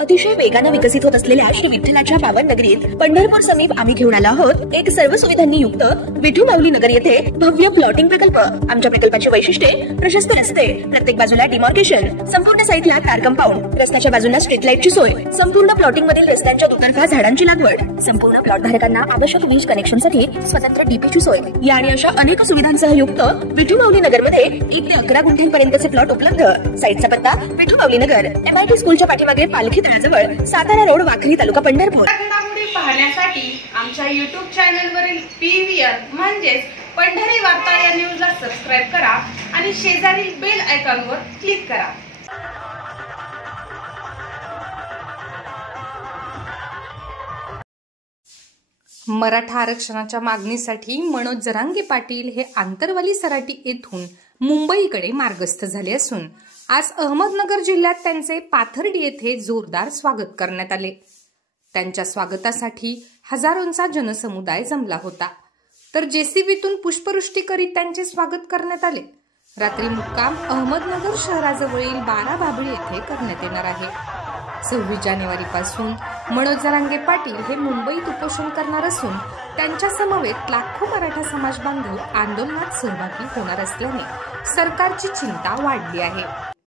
अतिशय वेगाने विकसित होत असलेल्या श्री विठ्ठलाच्या पावन नगरीत पंढरपूर समीप आम्ही घेऊन आलो आहोत एक सर्व सुविधांनी युक्त विठू माऊली नगर येथे भव्य प्लॉटिंग प्रकल्प। आमच्या प्रकल्पाची वैशिष्ट्ये प्रशस्त रस्ते, प्रत्येक बाजूला डिमार्केशन, संपूर्ण साईटला कार कंपाऊंड, रस्त्याच्या बाजूला स्ट्रीट लाईटची सोय, संपूर्ण प्लॉटिंग मधील रस्त्यांच्या दुतर्फा झाडांची लागवड, संपूर्ण प्लॉट धारकांना आवश्यक वीज कनेक्शनसाठी स्वतंत्र डीपीची सोय या आणि अशा अनेक सुविधांसह युक्त विठू माऊली नगर मध्ये 1 ते 11 गुंठ्यांपर्यंतचे प्लॉट उपलब्ध। साईटचा पत्ता विठू माऊली नगर, MIT स्कूलच्या पाठीमागे पालखी तळाजवळ, सातारा रोड, वाखरी, तालुका पंढरपूर। घडामोडी पाहण्यासाठी आमच्या YouTube चॅनलवरील PVR म्हणजेच पंढरी वार्ता या न्यूजला सबस्क्राइब करा आणि शेजारील बेल आयकॉनवर क्लिक करा। मराठा आरक्षणाच्या मागणीसाठी मनोज जरांगे पाटील हे आंतरवाली सराटी येथून मुंबईकडे मार्गस्थ झाले असून आज अहमदनगर जिल्ह्यात त्यांचे पाथर्डी येथे जोरदार स्वागत करण्यात आले। त्यांच्या स्वागतासाठी हजारोंचा जनसमुदाय जमला होता, तर JCBतून पुष्पवृष्टी करीत त्यांचे स्वागत करण्यात आले। रात्री मुक्काम अहमदनगर शहराजवळील 12 बाबळी येथे करण्यात येणार आहे। 26 जानेवारीपासून मनोज जरांगे पाटील हे मुंबईत उपोषण करणार असून त्यांच्या समवेत लाखो मराठा समाज बांधव आंदोलनात सहभागी होणार असल्याने सरकारची चिंता वाढली आहे।